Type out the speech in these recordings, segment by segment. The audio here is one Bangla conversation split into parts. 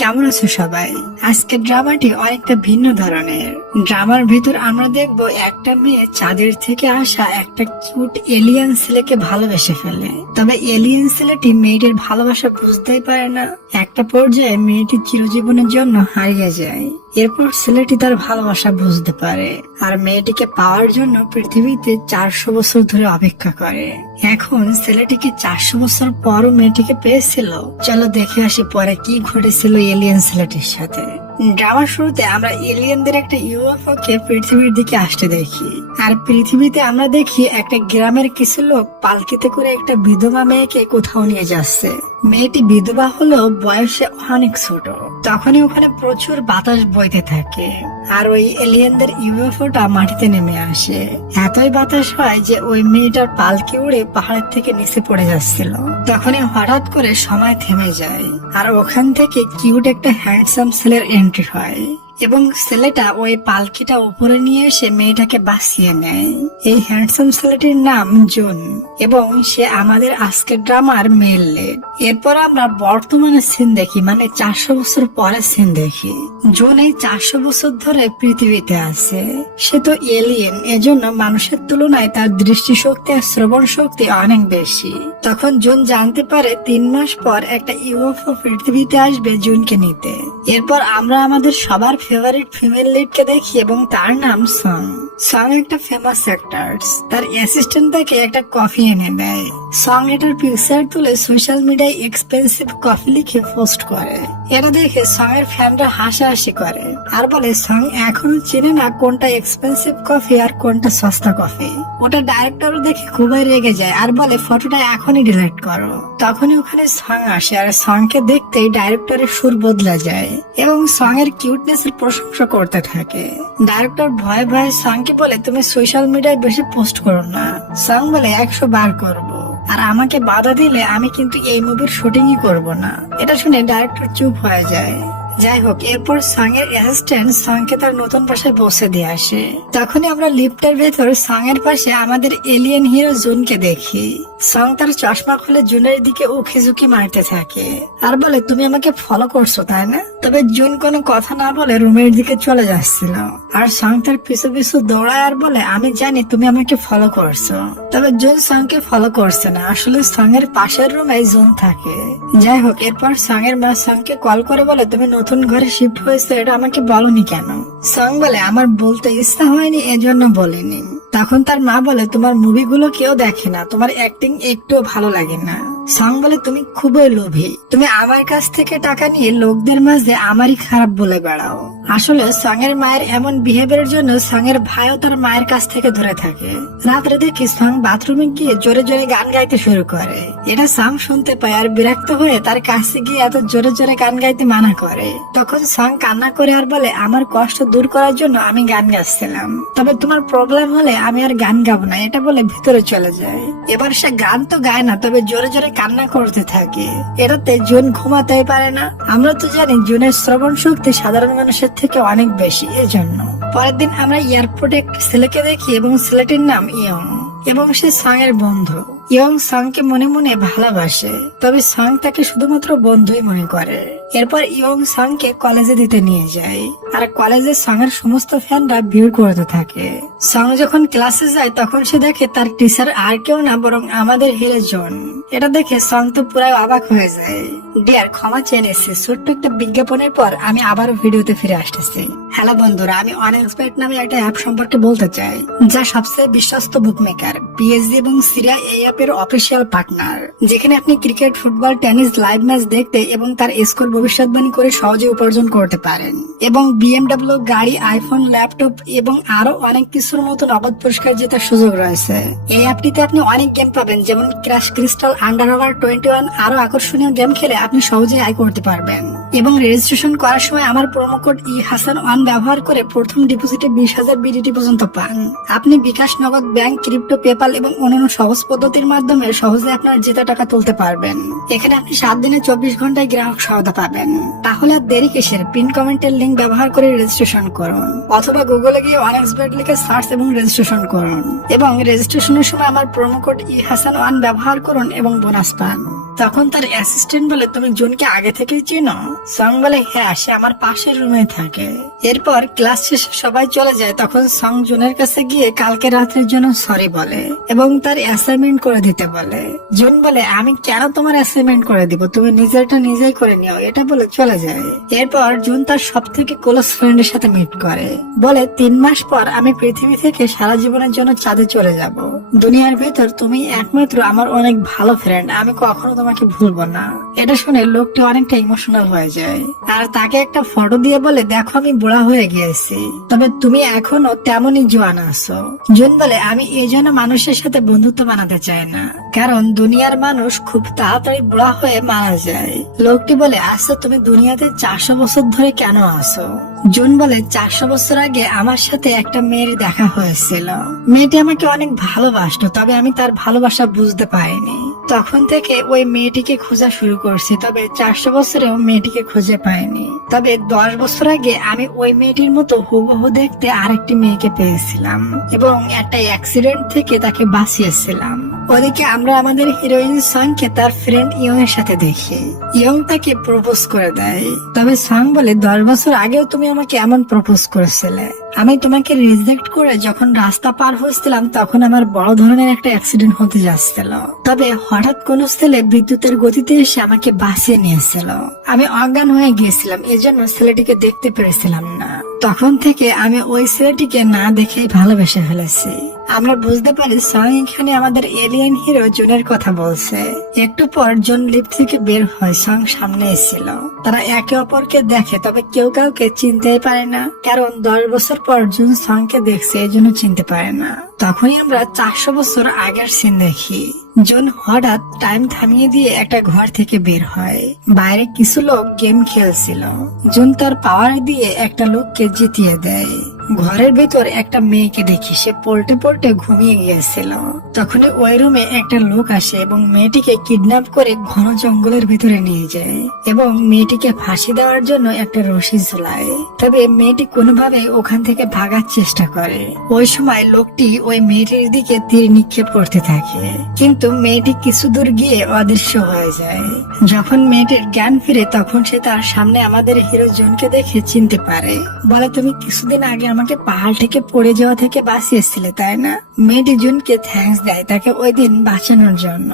কেমন আছো সবাই? আজকের ড্রামাটি অনেকটা ভিন্ন ধরনের। ড্রামার ভিতর আমরা দেখবো একটা মেয়ে চাঁদের থেকে আসা একটা কিউট এলিয়ান ছেলেকে ভালোবেসে ফেলে। তবে এলিয়ান ছেলেটি মেয়েটির ভালোবাসা বুঝতেই পারে না। একটা পর্যায়ে মেয়েটি চিরজীবনের জন্য হারিয়ে যায়। এরপর ছেলেটি তার ভালোবাসা বুঝতে পারে আর মেয়েটিকে পাওয়ার জন্য পৃথিবীতে 400 বছর ধরে অপেক্ষা করে। এখন ছেলেটিকে 400 বছর পরও মেয়েটিকে পেয়েছিল। চলো দেখে আসি পরে কি ঘটেছিল এলিয়ান ছেলেটির সাথে। ড্রামার শুরুতে আমরা এলিয়েনদের একটা ইউএফও কে পৃথিবীর দিকে আসতে দেখি। আর পৃথিবীতে আমরা দেখি একটা গ্রামের কিছু লোক পালকিতে করে একটা বিধবা মেয়েকে কোথাও নিয়ে যাচ্ছে। মেয়েটি বিধবা হলো বয়সে অনেক ছোট। তখনই ওখানে প্রচুর বাতাস বইতে থাকে আর ওই এলিয়েনদের ইউএফওটা মাটিতে নেমে আসে। এতই বাতাস হয় যে ওই মেয়েটার পালকি উড়ে পাহাড়ের থেকে নিচে পড়ে যাচ্ছিল। তখনই হঠাৎ করে সময় থেমে যায় আর ওখান থেকে কিউট একটা হ্যান্ডসাম ছেলের এন্ট্রি হয় এবং ছেলেটা ওই পালকিটা উপরে নিয়ে এসে মেয়েটাকে বাঁচিয়ে নেয়। এই হ্যান্ডসাম ছেলেটির নাম জুন এবং সে আমাদের আজকের ড্রামার মেল লিড। এরপর আমরা বর্তমানে সিন দেখি, মানে 400 বছর পরে সিন দেখি। জুন এই 400 বছর ধরে পৃথিবীতে আছে। সে তো এলিয়েন, এজন্য মানুষের তুলনায় তার দৃষ্টিশক্তি আর শ্রবণ শক্তি অনেক বেশি। তখন জুন জানতে পারে 3 মাস পর একটা ইউএফও পৃথিবীতে আসবে জুনকে নিতে। এরপর আমরা আমাদের সবার ফেভারিট ফিমেল লিডকে দেখি এবং তার নাম সং। সং একটা ফেমাস অ্যাক্টর। তার অ্যাসিস্ট্যান্ট তাকে একটা কফি এনে দেয়। সং এটার পিকচার তুলে সোশ্যাল মিডিয়ায় এক্সপেন্সিভ কফি লিখে পোস্ট করে। এটা দেখে সং এর ফ্যানরা হাসাহাসি করে আর বলে সং এখনো চেনে না কোনটা এক্সপেন্সিভ কফি আর কোনটা সস্তা কফি। ওটা ডাইরেক্টর দেখে খুবই রেগে যায় আর বলে ফটোটা এখনই ডিলিট করো। তখনই ওখানে সং আসে আর সংকে দেখতেই ডাইরেক্টরের সুর বদলা যায় এবং সং এর কিউটনেস এর প্রশংসা করতে থাকে। ডাইরেক্টর ভয়ে ভয়ে সংকে বলে তুমি সোশ্যাল মিডিয়ায় বেশি পোস্ট করো না। সং বলে 100 বার করবো আর আমাকে বাধা দিলে আমি কিন্তু এই মুভির শুটিংই করব না। এটা শুনে ডাইরেক্টর চুপ হয়ে যায়। যাই হোক, এরপর সং এর অ্যাসিস্ট্যান্ট সংকে তার নতুন বাসায় পৌঁছে দিয়ে আসে। তখনই আমরা লিফটের ভেতর সং এর পাশে আমাদের এলিয়েন হিরো জুনকে দেখি। সং তার চশমা খুলে জুনের দিকে উকি ঝুঁকি মারতে থাকে আর বলে তুমি আমাকে ফলো করছো তাই না? তবে জুন কোনো কথা না বলে রুমের দিকে চলে যাচ্ছিল আর সং তার পিছু পিছু দৌড়ায় আর বলে আমি জানি তুমি আমাকে ফলো করছো। তবে জুন সংকে ফলো করছে না, আসলে সং এর পাশের রুমে জুন থাকে। যাই হোক, এরপর সং এর মা সংকে কল করে বলে তুমি নতুন ঘরে শিফট হয়েছে, এটা আমাকে বলনি কেন? সং বলে আমার বলতে ইচ্ছা হয়নি, এজন্য বলিনি। তখন তার মা বলে তোমার মুভিগুলো কেউ দেখে না, তোমার অ্যাক্টিং একটুও ভালো লাগে না। সং বলে তুমি খুবই লোভী, তুমি আমার কাছ থেকে টাকা নিয়ে লোকদের মাঝে আমারই খারাপ বলে বেড়াও। আসলে সং এর মায়ের এমন বিহেভিয়ারের জন্য সং এর ভাইও তার মায়ের কাছ থেকে ধরে থাকে। রাত্রে দেখি সং বাথরুমে গিয়ে জোরে জোরে গান গাইতে শুরু করে। এটা সং শুনতে পায় আর বিরক্ত হয়ে তার কাছে গিয়ে এত জোরে জোরে গান গাইতে মানা করে। তখন সং কান্না করে আর বলে আমার কষ্ট দূর করার জন্য আমি গান গাচ্ছিলাম, তবে তোমার প্রবলেম হলে আমি আর গান গাবো না, এটা বলে ভিতরে চলে যায়। এবার সে গান তো গায় না, তবে জোরে জোরে কান্না করতে থাকে। এটাতে জুন ঘুমাতেই পারে না। আমরা তো জানি জুনের শ্রবণ শক্তি সাধারণ মানুষের থেকে অনেক বেশি, এজন্য। পরের দিন আমরা এয়ারপোর্টে একটা ছেলেকে দেখি এবং ছেলেটির নাম ইয়ং এবং সে সং এর বন্ধু। ইয়ং সংকে মনে মনে ভালোবাসে, তবে সং তাকে শুধুমাত্র বন্ধুই মনে করে। এরপর ইয়ং সংকে কলেজে দিতে নিয়ে যায় আর কলেজে সং এর সমস্ত ফ্যানরা ভিড় করতে থাকে। সং যখন ক্লাসে যায় তখন সে দেখে তার টিচার আর কেউ না বরং আমাদের হিরো জন। এটা দেখে সং তো পুরাই অবাক হয়ে যায়। ডিয়ার, ক্ষমা চেয়ে নিচ্ছি, ছোট্ট একটা বিজ্ঞাপনের পর আমি আবারও ভিডিওতে ফিরে আসতেছি। হ্যালো বন্ধুরা, আমি অনএক্সপেক্ট নামে একটা অ্যাপ সম্পর্কে বলতে চাই, যা সবচেয়ে বিশ্বস্ত বুকমেকার। পিএসজি এবং সিরিয়া এই অ্যাপের অফিসিয়াল পার্টনার, যেখানে আপনি cricket, football, tennis live match দেখতে এবং তার স্কোর ভবিষ্যৎবাণী করে সহজে উপার্জন করতে পারেন। এবং বিএমডব্লিউ গাড়ি, আইফোন, ল্যাপটপ এবং আরো অনেক কিছুর মতো নগদ পুরস্কার জেতার সুযোগ রয়েছে। এই অ্যাপটিতে আপনি অনেক গেম পাবেন, যেমন ক্র্যাশ ক্রিস্টাল, আন্ডারওভার 21। আরো আকর্ষণীয় গেম খেলে আপনি সহজে আয় করতে পারবেন। এবং রেজিস্ট্রেশন করার সময় আমার প্রোমো কোড ইহাসান1 ব্যবহার করে প্রথম ডিপোজিটে 20,000 বিডিটি পর্যন্ত পান। আপনি বিকাশ, নগদ, ব্যাংক, ক্রিপ্টো, পেপাল এবং অন্যান্য সহজ পদ্ধতির মাধ্যমে সহজে আপনার জেতা টাকা তুলতে পারবেন। এখানে আপনি 7 দিনে 24 ঘন্টায় গ্রাহক সহায়তা পাবেন। তাহলে আর দেরি কিসের? পিন কমেন্টের লিঙ্ক ব্যবহার করে রেজিস্ট্রেশন করুন অথবা গুগলে গিয়ে অনএক্সপেক্ট লিখে সার্চ এবং রেজিস্ট্রেশন করুন। এবং রেজিস্ট্রেশনের সময় আমার প্রোমো কোড ইহাসান1 ব্যবহার করুন এবং বোনাস পান। তখন তার অ্যাসিস্ট্যান্ট বলে তুমি জুনকে আগে থেকেই চেনো? সং বলে হ্যাঁ, সে আমার পাশের রুমে থাকে। এরপর ক্লাস শেষে সবাই চলে যায়, তখন সং জুনের কাছে গিয়ে কালকে রাতের জন্য সরি বলে এবং তার অ্যাসাইনমেন্ট করে দিতে বলে। জুন বলে আমি কেন তোমার অ্যাসাইনমেন্ট করে দিব, তুমি নিজেরটা নিজেই করে নিও, এটা বলে চলে যায়। এরপর জুন তার সব থেকে ক্লোজ ফ্রেন্ডের সাথে মিট করে, বলে 3 মাস পর আমি পৃথিবী থেকে সারা জীবনের জন্য চাঁদে চলে যাব। দুনিয়ার ভেতর তুমি একমাত্র আমার অনেক ভালো ফ্রেন্ড, আমি কখনো তোমাকে ভুলবো না। এটা শুনে লোকটি অনেকটা ইমোশনাল হয়ে যায় আর তাকে একটা ফটো দিয়ে বলে দেখো আমি বুড়া হয়ে গিয়েছি, তবে তুমি এখনো তেমনই জোয়ান আছো। জুন বলে আমি এই জন্য মানুষের সাথে বন্ধুত্ব বানাতে চাই না, কারণ দুনিয়ার মানুষ খুব তাড়াতাড়ি বুড়া হয়ে মারা যায়। লোকটি বলে আচ্ছা তুমি দুনিয়াতে 400 বছর ধরে কেন আছো? জুন বলে 400 বছর আগে আমার সাথে একটা মেয়ের দেখা হয়েছিল, মেয়েটি আমাকে অনেক ভালোবাসতো, তবে আমি তার ভালোবাসা বুঝতে পারিনি। তখন থেকে ওই মেয়েটিকে খোঁজা শুরু করছি, তবে 400 বছরেও মেয়েটিকে খুঁজে পাইনি। তবে 10 বছর আগে আমি ওই মেয়েটির মতো হুবহু দেখতে আরেকটি মেয়েকে পেয়েছিলাম এবং একটা অ্যাক্সিডেন্ট থেকে তাকে বাঁচিয়েছিলাম। ওদিকে আমরা আমাদের হিরোইন সংকে তার ফ্রেন্ড ইয়ং এর সাথে দেখি। ইয়ং তাকে প্রপোজ করে দেয়, তবে সং বলে 10 বছর আগেও তুমি আমাকে এমন প্রপোজ করেছিলে, আমি তোমাকে রিজেক্ট করে যখন রাস্তা পার হচ্ছিলাম তখন আমার বড় ধরনের একটা অ্যাক্সিডেন্ট হতে যাচ্ছিল, তবে হঠাৎ কোন ছেলে বিদ্যুতের গতিতে এসে আমাকে বাঁচিয়ে নিয়েছিল। আমি অজ্ঞান হয়ে গিয়েছিলাম, এজন্য ছেলেটিকে দেখতে পেরেছিলাম না। তখন থেকে আমি ওই ছেলেটিকে না দেখেই ভালোবেসে ফেলেছি। আমরা বুঝতে পারি সং এখানে আমাদের এলিয়েন হিরো জুনের কথা বলছে। একটু পর জন লিফট থেকে বের হয়, সং সামনে এসেছিল। তারা একে অপরকে দেখে, তবে কেউ কাউকে চিনতেই পারে না, কারণ 10 বছর পর জুন সংকে দেখছে, এজন্য চিনতে পারে না। তখনই আমরা 400 বছর আগের সিন দেখি। জন হঠাৎ টাইম থামিয়ে দিয়ে একটা ঘর থেকে বের হয়। বাইরে কিছু লোক গেম খেলছিল। জুন তার পাওয়ার দিয়ে একটা লোককে জিতিয়ে দেয়। ঘরের ভেতর একটা মেয়েকে দেখি, সে পল্টে পল্টে ঘুমিয়ে গিয়েছিল। তখন ওই রুমে একটা লোক আসে এবং মেয়েটিকে কিডন্যাপ করে ঘন জঙ্গলের ভিতরে নিয়ে যায় এবং মেয়েটিকে ফাঁসি দেওয়ার জন্য একটা রশি ঝোলায়। তবে মেয়েটি কোনোভাবে ওখান থেকে ভাগার চেষ্টা করে। ওই সময় লোকটি ওই মেয়েটির দিকে তীর নিক্ষেপ করতে থাকে, কিন্তু মেয়েটি কিছু দূর গিয়ে অদৃশ্য হয়ে যায়। যখন মেয়েটির জ্ঞান ফিরে তখন সে তার সামনে আমাদের হিরো জনকে দেখে চিনতে পারে। বলে তুমি কিছুদিন আগে আমাকে পাহাড় থেকে পড়ে যাওয়া থেকে বাঁচিয়েছিলে, তাই না? মেয়েটি জুনকে থ্যাঙ্কস দেয় তাকে ওই দিন বাঁচানোর জন্য।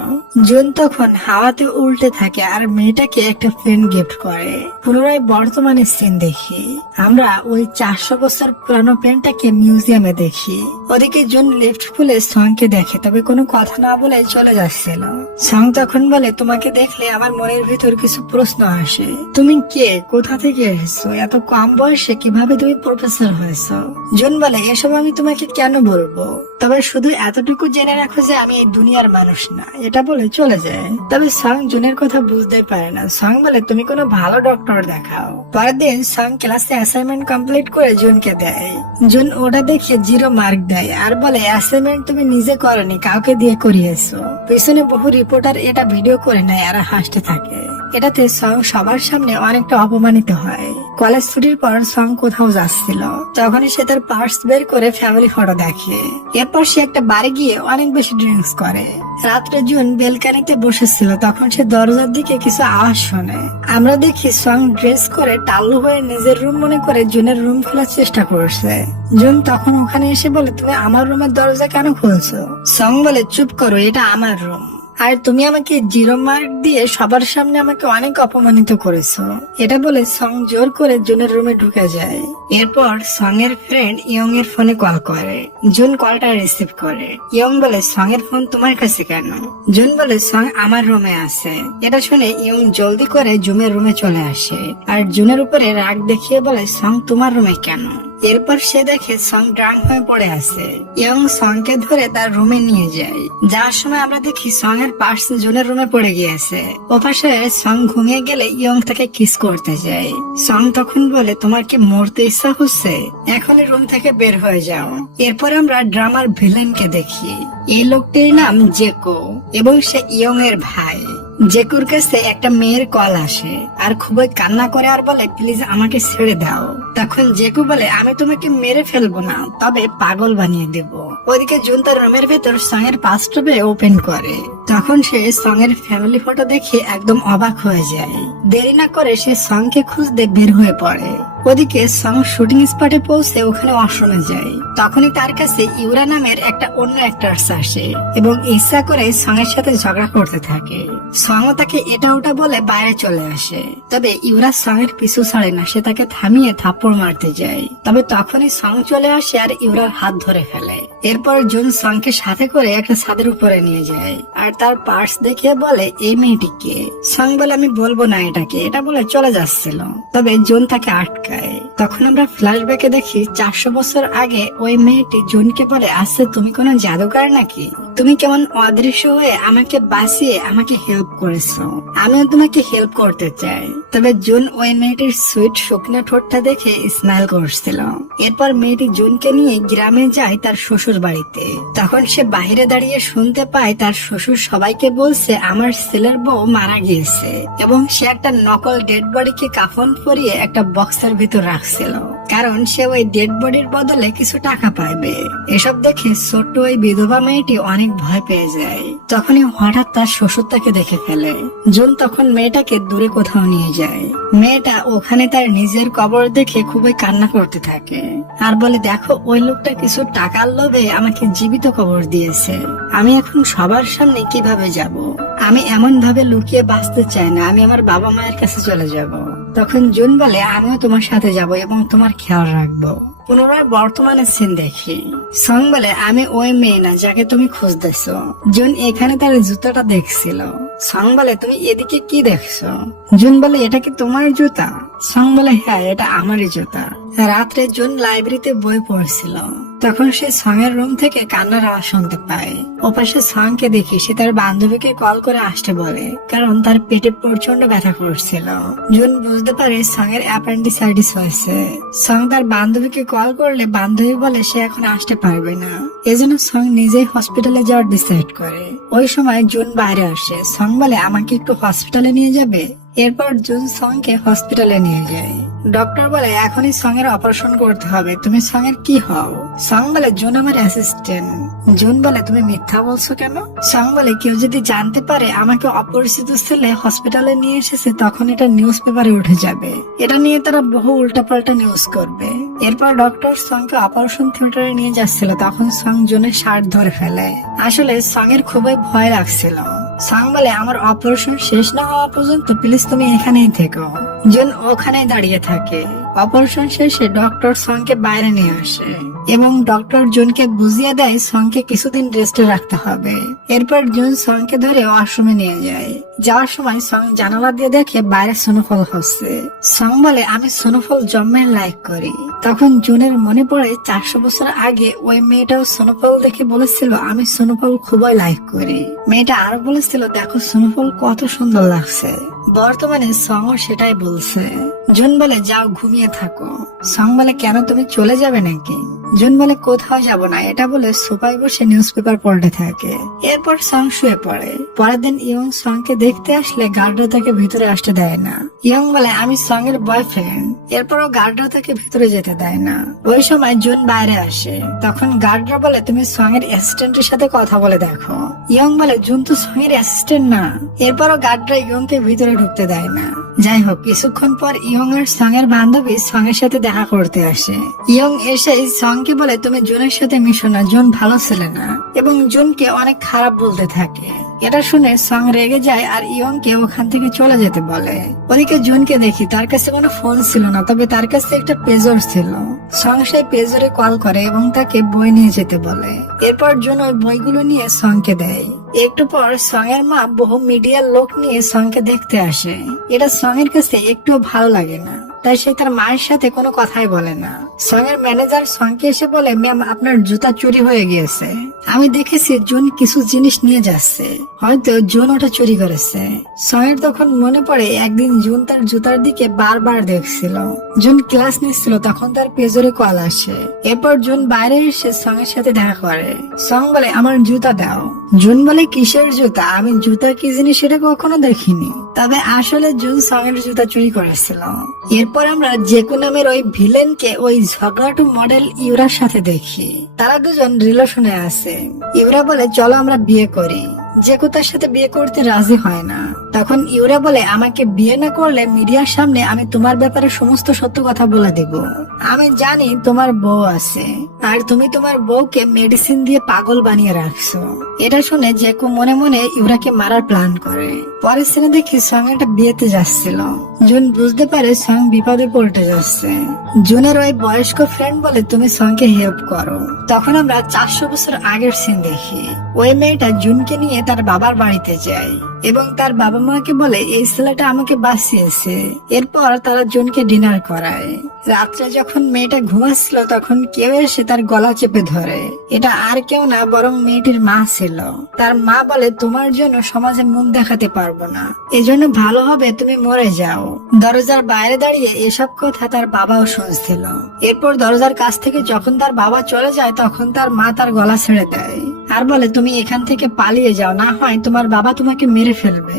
জুন তখন হাওয়াতে উল্টে থাকে আর মেয়েটাকে একটা পেন গিফট করে। পুনরায় বর্তমানে সিন দেখি, আমরা ওই 400 বছর পুরানো পেনটাকে মিউজিয়ামে দেখি। ওদিকে জুন লিফট খুলে সংকে দেখে, তবে কোনো কথা না বলে চলে যাচ্ছিল। সং তখন বলে তোমাকে দেখলে আমার মনের ভিতর কিছু প্রশ্ন আসে, তুমি কে, কোথা থেকে এসেছো, এত কম বয়সে কিভাবে তুমি প্রফেসর হয়েছো? জুন বলে এসব আমি তোমাকে কেন বলবো, তবে শুধু এতটুকু জেনে রাখো যে আমি এই দুনিয়ার মানুষ না, এটা বলে চলে যায়। তবে সং জুনের কথা বুঝতে পারে না। সং বলে তুমি কোনো ভালো ডক্টর দেখাও। পরের দিন সং ক্লাসে অ্যাসাইনমেন্ট কমপ্লিট করে জুনকে দেয়। জুন ওটা দেখে 0 মার্ক দেয় আর বলে অ্যাসাইনমেন্ট তুমি নিজে করনি, কাউকে দিয়ে করিয়েছো। পিছনে বহু রিপোর্টার এটা ভিডিও করে নেয় আর হাসতে থাকে। এটাতে সং সবার সামনে অনেকটা অপমানিত হয়। কলেজ ছুটির পর সং কোথাও যাচ্ছিল, তখনই সে তার পার্স বের করে ফ্যামিলি ফটো দেখে। এরপর সে একটা বাড়ি গিয়ে অনেক বেশি ড্রিঙ্কস করে। রাত্রে জুন বেলকানিতে বসেছিল, তখন সে দরজার দিকে কিছু আওয়াজ শোনে। আমরা দেখি সং ড্রেস করে টাল্লু হয়ে নিজের রুম মনে করে জুনের রুম খোলার চেষ্টা করছে। জুন তখন ওখানে এসে বলে তুমি আমার রুমের দরজা কেন খুলছো? সং বলে চুপ করো, এটা আমার রুম, আর তুমি আমাকে 0 মার্ক দিয়ে সবার সামনে আমাকে অনেক অপমানিত করেছো। এটা বলে সং জোর করে জুনের রুমে ঢুকে যায়। এরপর সং এর ফ্রেন্ড ইয়ং এর ফোনে কল করে। জুন কলটা রিসিভ করে। ইয়ং বলে সং এর ফোন তোমার কাছে কেন? জুন বলে সং আমার রুমে আছে। এটা শুনে ইয়ং জলদি করে জুনের রুমে চলে আসে আর জুনের উপরে রাগ দেখিয়ে বলে সং তোমার রুমে কেন? এরপর সে দেখে সং ড্রাম হয়ে পড়ে আছে। ইয়ং সংকে ধরে তার রুমে নিয়ে যায়। যাওয়ার সময় আমরা দেখি সং এর পার্স জুনের রুমে পড়ে গিয়েছে। ওপাশে সং ঘুমিয়ে গেলে ইয়ং তাকে কিস করতে যায়। সং তখন বলে তোমার কি মরতে ইচ্ছা হচ্ছে? এখনই রুম থেকে বের হয়ে যাও। এরপর আমরা ড্রামার ভিলেনকে দেখি। এই লোকটির নাম জেকো এবং সে ইয়ং এর ভাই। জেকুর কাছে একটা মেয়ের কল আসে আর খুবই কান্না করে আর বলে, প্লিজ আমাকে ছেড়ে দাও। তখন জেকু বলে, আমি তোমাকে মেরে ফেলবো না, তবে পাগল বানিয়ে দেব। ওদিকে জুন তার রুমের ভেতর সং এর বাথটবে ওপেন করে। তখন সে সং এর ফ্যামিলি ফটো দেখে একদম অবাক হয়ে যায়। দেরি না করে সে সং কে খুঁজতে বের হয়ে পড়ে। ওদিকে সং শুটিং স্পটে পৌঁছে ওখানে ওয়াশরুমে যায়। তখনই তার কাছে ইউরা নামের একটা অন্য অ্যাক্টরস আসে এবং ইচ্ছা করে সং এর সাথে ঝগড়া করতে থাকে। সং তাকে এটা ওটা বলে বাইরে চলে আসে। তবে ইউরা সং এর পিছু ছাড়ে না, সে তাকে থামিয়ে থাপ্পড় মারতে যায়। তবে তখনই সং চলে আসে আর ইউরার হাত ধরে ফেলে। এরপর জুন সং কে সাথে করে একটা ছাদের উপরে নিয়ে যায় আর তার পার্স দেখে বলে, এই মেয়েটিকে। সং বলে, আমি বলবো না এটাকে, এটা বলে চলে যাচ্ছিল। তবে জুন তাকে আটকায়। তখন আমরা ফ্ল্যাশব্যাকে দেখি 400 বছর আগে ওই মেয়েটি জুনকে বলে, আচ্ছা তুমি কোনো জাদুকর নাকি? তুমি কেমন অদৃশ্য হয়ে আমাকে বাঁচিয়ে আমাকে হেল্প করেছো, আমিও তোমাকে হেল্প করতে চাই। তবে জুন ওই মেয়েটির সুইট শুকনো ঠোঁটটা দেখে স্মাইল করছিল। এরপর মেয়েটি জুনকে নিয়ে গ্রামে যায় তার শ্বশুর বাড়িতে। তখন সে বাইরে দাঁড়িয়ে শুনতে পায় তার শ্বশুর সবাইকে বলছে, আমার ছেলের বউ মারা গিয়েছে এবং সে একটা নকল ডেড বডিকে কাফন পরিয়ে একটা বক্সের ভিতর রাখছিল, কারণ সে ওই ডেড বডির বদলে কিছু টাকা পাইবে। এসব দেখে ছোট্ট ওই বিধবা মেয়েটি অনেক ভয় পেয়ে যায়। তখনই হঠাৎ তার শ্বশুর তাকে দেখে ফেলে। জুন তখন মেয়েটাকে দূরে কোথাও নিয়ে যায়। মেয়েটা ওখানে তার নিজের কবর দেখে খুবই কান্না করতে থাকে আর বলে, দেখো ওই লোকটা কিছু টাকার লোভে আমাকে জীবিত কবর দিয়েছে, আমি এখন সবার সামনে কিভাবে যাব? আমি এমন ভাবে লুকিয়ে বাঁচতে চাই না, আমি আমার বাবা মায়ের কাছে চলে যাব। তখন জুন বলে, আমিও তোমার সাথে যাব এবং তোমার খেয়াল রাখবো। পুনরায় বর্তমানে সিন দেখি। সং বলে, আমি ওই মেয়ে না যাকে তুমি খুঁজতেছো। জুন এখানে তার জুতাটা দেখছিল। সং বলে, তুমি এদিকে কি দেখছো? জুন বলে, এটা কি তোমার জুতা? সং বলে, হ্যাঁ এটা আমারই জুতা। রাত্রে জুন লাইব্রেরিতে বই পড়ছিল। তখন সে সং এর রুম থেকে কান্নার আওয়াজ শুনতে পায়। ওপাশে সং কে দেখি সে তার বান্ধবীকে কল করে আসতে বলে, কারণ তার পেটে প্রচন্ড ব্যথা করছিল। জুন বুঝতে পারে সং এর অ্যাপেন্ডিসাইটিস হয়েছে। সং তার বান্ধবীকে কল করলে বান্ধবী বলে সে এখন আসতে পারবে না, এজন্য সং নিজেই হসপিটালে যাওয়ার ডিসাইড করে। ওই সময় জুন বাইরে আসে। সং বলে, আমাকে একটু হসপিটালে নিয়ে যাবে? এরপর জুন সং কে হসপিটালে নিয়ে যায়। ডক্টর বলে, এখনই সং এর অপারেশন করতে হবে। তুমি সং এর কি হও? সং বলে, জুন আমার অ্যাসিস্ট্যান্ট। জুন বলে, তুমি মিথ্যা বলছো কেন? সং বলে, কেউ যদি জানতে পারে আমাকে অপরিচিত ছেলে হসপিটালে নিয়ে এসেছে, তখন এটা নিউজ পেপারে উঠে যাবে। এটা নিয়ে তারা বহু উল্টাপাল্টা নিউজ করবে। এরপর ডক্টর সং কে অপারেশন থিয়েটারে নিয়ে যাচ্ছিল, তখন সং জুনের শার্ট ধরে ফেলে। আসলে সং এর খুবই ভয় লাগছিল। সং বলে, আমার অপারেশন শেষ না হওয়া পর্যন্ত প্লিজ তুমি এখানেই থেকো। জুন ওখানে দাঁড়িয়ে থাকে। অপারেশন শেষে ডক্টর সং কে বাইরে নিয়ে আসে এবং ডক্টর জুনকে বুঝিয়ে দেয় সং কে কিছুদিন রেস্টে রাখতে হবে। এরপর জুন সং কে ধরে ওয়াশরুমে নিয়ে যায়। যাওয়ার সময় সং জানালা দিয়ে দেখে বাইরে স্নোফল হচ্ছে। সং বলে, আমি স্নোফল জন্মের লাইক করি। তখন জুনের মনে পড়ে 400 বছর আগে ওই মেয়েটাও স্নোফল দেখে বলেছিল, আমি স্নোফল খুবই লাইক করি। মেয়েটা আরো বলেছিল, দেখো স্নোফল কত সুন্দর লাগছে। বর্তমানে সং সেটাই বলছে। জুন বলে, যাও ঘুমিয়ে থাকো। সং বলে, কেন তুমি চলে যাবে নাকি? জুন বলে, কোথাও যাব না। এটা বলে সোফায় বসে নিউজ পেপার পড়তে থাকে। এরপর সং শুয়ে পড়ে। পরের দিন ইয়ং সং কে দেখতে আসলে গার্ডরা তাকে ভিতরে আসতে দেয় না। ইয়ং বলে, আমি সং এর বয়ফ্রেন্ড। এরপরও গার্ডরা তাকে ভিতরে যেতে দেয় না। ওই সময় জুন বাইরে আসে। তখন গার্ডরা বলে, তুমি সং এর অ্যাসিস্ট্যান্টের সাথে কথা বলে দেখো। ইয়ং বলে, জুন তো সং এর অ্যাসিস্ট্যান্ট না। এরপরও গার্ডরা ইয়ং কে ভিতরে ঢুকতে দেয় না। যাই হোক, কিছুক্ষণ পর ইয়ং আর সং এর বান্ধবী সং এর সাথে দেখা করতে আসে। ইয়ং এসে সং কে বলে, তুমি জুনের সাথে মিশো না, জুন ভালো ছেলে না, এবং জুনকে অনেক খারাপ বলতে থাকে। এটা শুনে সং রেগে যায় আর ইয়ং কে ওখান থেকে চলে যেতে বলে। ওদিকে জুনকে দেখি, তার কাছে কোনো ফোন ছিল না, তবে তার কাছে একটা পেজর ছিল। সং সেই পেজরে কল করে এবং তাকে বই নিয়ে যেতে বলে। এরপর জুন ওই বইগুলো নিয়ে সং কে দেয়। একটু পর সং এর মা বহু মিডিয়ার লোক নিয়ে সং কে দেখতে আসে। এটা সং এর কাছে একটু ভালো লাগে না। তাই সে তার মায়ের সাথে কোনো কথাই বলে না। সং এর ম্যানেজার সংকে এসে বলে, ম্যাম আপনার জুতা চুরি হয়ে গিয়েছে। আমি দেখেছি জুন কিছু জিনিস নিয়ে যাচ্ছে, হয়তো জুন ওটা চুরি করেছে। সং এর তখন মনে পড়ে একদিন জুন তার জুতার দিকে বারবার দেখছিল। জুন ক্লাস নিচ্ছিল, তখন তার পেজরে কল আসে। এরপর জুন বাইরে এসে সং এর সাথে দেখা করে। সং বলে, আমার জুতা দাও। জুন বলে, কিসের জুতা? আমি জুতা কি জিনিস সেটা কখনো দেখিনি। তবে আসলে জুন সং এর জুতা চুরি করেছিল। এরপর আমরা জেকু নামের ওই ভিলেনকে ওই ঝগড়াটু মডেল ইউরার সাথে দেখি। তারা দুজন রিলেশনে আছে। ইউরা বলে, চলো আমরা বিয়ে করি। জেকু তার সাথে বিয়ে করতে রাজি হয় না। তখন ইউরা বলে, আমাকে বিয়ে না করলে মিডিয়ার সামনে আমি তোমার ব্যাপারে সমস্ত সত্য কথা বলে দেব। আমি জানি তোমার বউ আছে, আর তুমি তোমার বউকে মেডিসিন দিয়ে পাগল বানিয়ে রাখছো। এটা শুনে জেকু মনে মনে ইউরাকে মারার প্ল্যান করে। পরের সিনে দেখি সং একটা বিয়েতে যাচ্ছিল। জুন বুঝতে পারে সং বিপদে পড়তে যাচ্ছে। জুনের ওই বয়স্ক ফ্রেন্ড বলে, তুমি সংকে হেল্প করো। তখন আমরা 400 বছর আগের সিন দেখি। ওই মেয়েটা জুনকে নিয়ে তার বাবার বাড়িতে যায় এবং তার বাবা মাকে বলে, এই ছেলেটা আমাকে বাঁচিয়েছে। এরপর তারা জুনকে ডিনার করায়। রাত্রে যখন মেয়েটা ঘুমাচ্ছিল তখন কেউ এসে তার গলা চেপে ধরে। এটা আর কেউ না, বরং মেয়েটির মা ছিল। তার মা বলে, তোমার জন্য সমাজে মুখ দেখাতে পারবো না, এজন্য ভালো হবে তুমি মরে যাও। দরজার বাইরে দাঁড়িয়ে এসব কথা তার বাবাও শুনছিল। এরপর দরজার কাছ থেকে যখন তার বাবা চলে যায় তখন তার মা তার গলা ছেড়ে দেয় আর বলে, তুমি এখান থেকে পালিয়ে যাও, না হয় তোমার বাবা তোমাকে মেরে ফেলবে।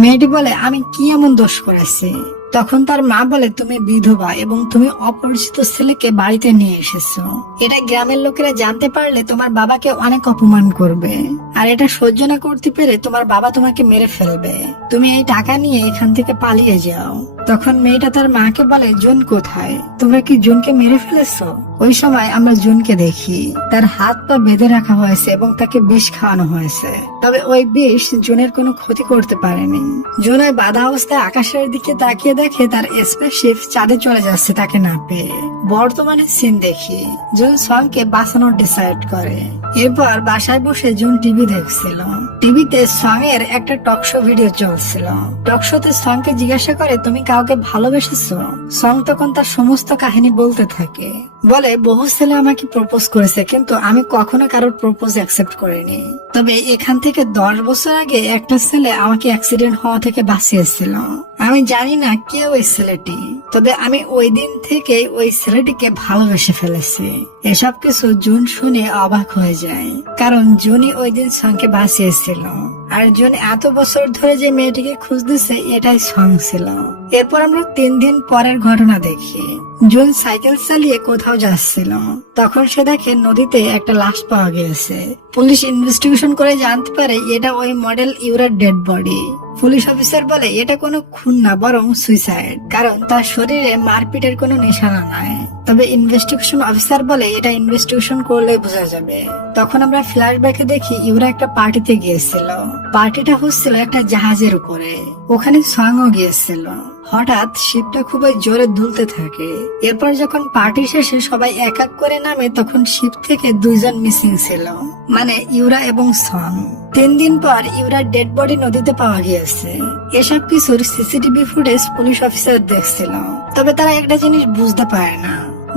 মেয়েটি বলে, আমি কি এমন দোষ করেছি? তখন তার মা বলে, তুমি বিধবা এবং তুমি অপরিচিত ছেলেকে বাড়িতে নিয়ে এসেছো। এটা গ্রামের লোকেরা জানতে পারলে তোমার বাবাকে অনেক অপমান করবে, আর এটা সহ্য না করতে পেরে তোমার বাবা তোমাকে মেরে ফেলবে। তুমি এই টাকা নিয়ে এখান থেকে পালিয়ে যাও। তখন মেয়েটা তার মাকে বলে, জুন কোথায়? তোমরা কি জুনকে মেরে ফেলেছো? ওই সময় আমরা জুনকে দেখি, তার হাত পা বেঁধে রাখা হয়েছে এবং তাকে বিষ খাওয়ানো হয়েছে। তবে ওই বিষ জুনের কোনো ক্ষতি করতে পারেনি। জুন ওই বাধা অবস্থায় আকাশের দিকে তাকিয়ে দেখে তার স্পেসশিপ চাঁদে চলে যাচ্ছে তাকে না পেয়ে। বর্তমানে সিন দেখি, জুন সংকে বাঁচানোর ডিসাইড করে। এরপর বাসায় বসে জুন টিভি দেখছিল। টিভিতে সং এর একটা টকশো ভিডিও চলছিল। টকশোতে সংকে জিজ্ঞাসা করে, তুমি কাউকে ভালোবেসেছো? সং তখন তার সমস্ত কাহিনী বলতে থাকে। বলে, বহু ছেলে আমাকে প্রপোজ করেছে, কিন্তু আমি কখনো কারোর প্রপোজ অ্যাকসেপ্ট করিনি। তবে এখান থেকে 10 বছর আগে একটা ছেলে আমাকে অ্যাক্সিডেন্ট হওয়া থেকে বাঁচিয়েছিল। আমি জানি না কে ওই ছেলেটি, তবে আমি ওই দিন থেকে ওই ছেলেটিকে ভালোবেসে ফেলেছি। এসব কিছু জুন শুনে অবাক হয়ে যায়, কারণ জুনই ওই দিন সংকে বাঁচিয়েছিল। আর জুন এত বছর ধরে যে মেয়েটিকে খুঁজতেছে এটাই সং ছিল। এরপর আমরা 3 দিন পরের ঘটনা দেখি। জুন সাইকেল চালিয়ে কোথাও যাচ্ছিল, তখন সে দেখে নদীতে একটা লাশ পাওয়া গিয়েছে। পুলিশ ইনভেস্টিগেশন করে জানতে পারে এটা ওই মডেল ইউরার ডেড বডি। পুলিশ অফিসার বলে, এটা কোনো খুন না, বরং সুইসাইড, কারণ তার শরীরে মারপিটের কোনো নিশানা নাই। তবে ইনভেস্টিগেশন অফিসার বলে, এটা ইনভেস্টিগেশন করলে বোঝা যাবে। তখন আমরা ফ্ল্যাশব্যাকে দেখি ইউরা একটা পার্টিতে গিয়েছিল। পার্টিটা হচ্ছিল একটা জাহাজের উপরে, ওখানে সঙ্গও গিয়েছিল। হঠাৎ শিপটা খুবই জোরে দুলতে থাকে। এরপর যখন পার্টি শেষে সবাই এক এক করে নামে তখন শিপ থেকে 2 জন মিসিং ছিল, মানে ইউরা এবং সং। 3 দিন পর ইউরার ডেড বডি নদীতে পাওয়া গিয়েছে। এসব কিছুর সিসিটিভি ফুটেজ পুলিশ অফিসার দেখছিল। তবে তারা একটা জিনিস বুঝতে পারে না,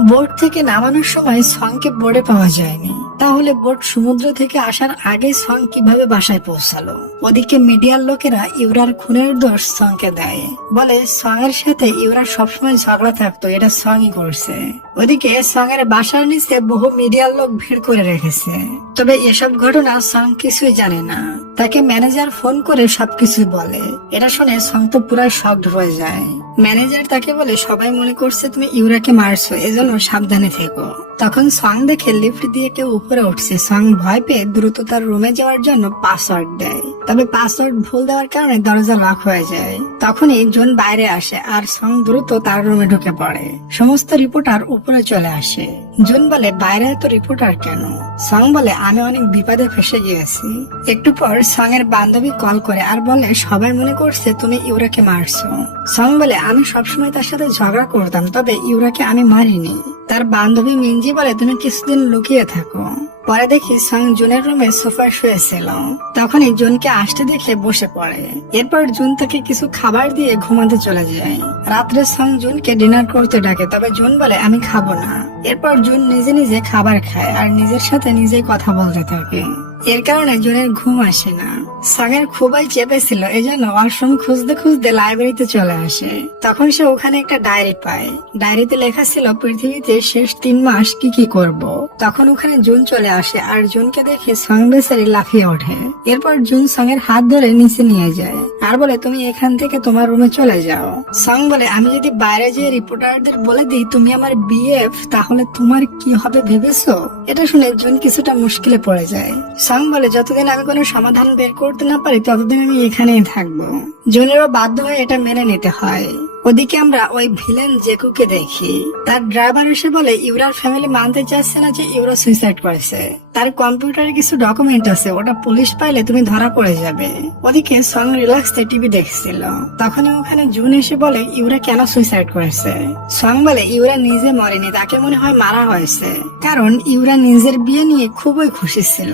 বোট থেকে নামানোর সময় সংকে বোর্ডে পাওয়া যায়নি। তাহলে বোট সমুদ্র থেকে আসার আগে সং কিভাবে বাসায় পৌঁছালো? ওদিকে মিডিয়ার লোকেরা ইউরার খুনের দোষ সংকে দেয়, বলে সং এর সাথে ইউরার সবসময় ঝগড়া থাকতো, এটা সংই করছে। ওদিকে সং এর বাসার নিচে বহু মিডিয়ার লোক ভিড় করে রেখেছে। তবে এসব ঘটনা সং কিছুই জানে না। তাকে ম্যানেজার ফোন করে সবকিছু বলে। এটা শুনে সং তো পুরো শকড হয়ে যায়। ম্যানেজার তাকে বলে, সবাই মনে করছে তুমি ইউরাকে মারছো, এজন্য সাবধানে থেকো। তখন সং দেখে লিফট দিয়ে কেউ উপরে উঠছে। সং ভয় পেয়ে দ্রুত তার রুমে যাওয়ার জন্য পাসওয়ার্ড দেয়, তবে পাসওয়ার্ড ভুল দেওয়ার কারণে দরজা লক হয়ে যায়। তখনই জুন বাইরে আসে আর সং দ্রুত তার রুমে ঢুকে পড়ে। সমস্ত রিপোর্টার উপরে চলে আসে। জুন বলে, বাইরে এত রিপোর্টার কেন? সং বলে, আমি অনেক বিপদে ফেসে গিয়েছি। একটু পর সং এর বান্ধবী কল করে আর বলে, সবাই মনে করছে তুমি ইউরাকে মারছো। সং বলে, আমি সবসময় তার সাথে ঝগড়া করতাম, তবে ইউরাকে আমি মারিনি। তার বান্ধবী মিনজি বলে, তুমি কিছুদিন লুকিয়ে থাকো। পরে দেখি সং জুনের রুমে সোফায় শুয়েছিল। তখনই জুনকে আসতে দেখে বসে পড়ে। এরপর জুন তাকে কিছু খাবার দিয়ে ঘুমাতে চলে যায়। রাত্রে সং জুনকে ডিনার করতে ডাকে, তবে জুন বলে আমি খাবো না। এরপর জুন নিজে নিজে খাবার খায় আর নিজের সাথে নিজেই কথা বলতে থাকে। এর কারণে জুনের ঘুম আসে না। সঙের খুবই চেপেছিল, এজন্য ওয়াশরুম খুঁজতে খুঁজতে লাইব্রেরিতে চলে আসে। তখন সে ওখানে একটা ডায়েরি পায়। ডায়েরিতে লেখা ছিল পৃথিবীতে শেষ 3 মাস কি কি করব। তখন ওখানে জুন চলে আসে আর জুনকে দেখে সং বেচারি লাফিয়ে ওঠে। এরপর জুন সঙের হাত ধরে নিচে নিয়ে যায় আর বলে তুমি এখান থেকে তোমার রুমে চলে যাও। সং বলে আমি যদি বাইরে যেয়ে রিপোর্টারদের বলে দিই তুমি আমার বিএফ, তাহলে তোমার কি হবে ভেবেছো? এটা শুনে জুন কিছুটা মুশকিলে পড়ে যায়। সং বলে যতদিন আমি কোনো সমাধান বের করতে না পারি ততদিন আমি এখানেই থাকবো। জুনেরও বাধ্য হয়ে এটা মেনে নিতে হয়। ওদিকে আমরা ওই ভিলেন জেকুকে দেখি। তার ড্রাইভার এসে বলে ইউরার ফ্যামিলি মানতে চাচ্ছে না যে ইউরা সুইসাইড করেছে। তার কম্পিউটারে কিছু ডকুমেন্ট আছে, ওটা পুলিশ পাইলে তুমি ধরা পড়ে যাবে। ওদিকে সং রিল্যাক্সে টিভি দেখছিল। তখনই ওখানে জুন এসে বলে ইউরা কেন সুইসাইড করেছে। সং বলে ইউরা নিজে মরেনি, তাকে মনে হয় মারা হয়েছে, কারণ ইউরা নিজের বিয়ে নিয়ে খুবই খুশি ছিল।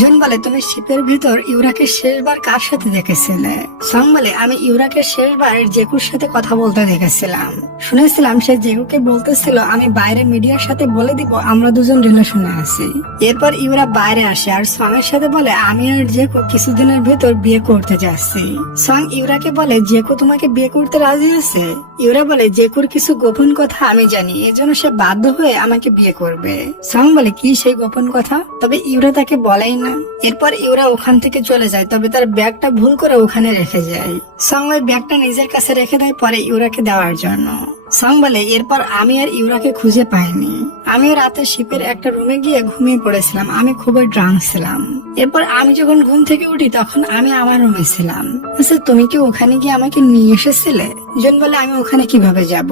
জুন বলে তুমি শিপের ভিতর ইউরাকে শেষবার কার সাথে দেখেছিলে? সং বলে আমি ইউরাকে শেষবার জেকুর সাথে কথা বলতে দেখেছিলাম। শুনেছিলাম সে জেকুকে বলতেছিল আমি বাইরে মিডিয়ার সাথে বলে দিব আমরা দুজন রিলেশনে আছি। এরপর ইউরা বাইরে আসে আর সং এর সাথে বলে আমি আর জেকু কিছুদিনের ভেতর বিয়ে করতে যাচ্ছি। সং ইউরাকে বলে জেকু তোমাকে বিয়ে করতে রাজি আছে? ইউরা বলে জেকুর কিছু গোপন কথা আমি জানি, এজন্য সে বাধ্য হয়ে আমাকে বিয়ে করবে। সং বলে কি সেই গোপন কথা? তবে ইউরা তাকে বলেই না। এরপর ইউরা ওখান থেকে চলে যায়, তবে তার ব্যাগটা ভুল করে ওখানে রেখে যায়। সং ওই ব্যাগটা নিজের কাছে রেখে দেয় পরে ইউরাকে দেওয়ার জন্য। সং বলে এরপর আমি আর ইউরাকে খুঁজে পাইনি। আমিও রাতে শিপের একটা রুমে গিয়ে ঘুমিয়ে পড়েছিলাম, আমি খুবই ড্রাঙ্ক ছিলাম। এরপর আমি যখন ঘুম থেকে উঠি তখন আমি আমার রুমে ছিলাম। আচ্ছা তুমি কি ওখানে গিয়ে আমাকে নিয়ে এসেছিলে? জুন বলে আমি ওখানে কিভাবে যাব?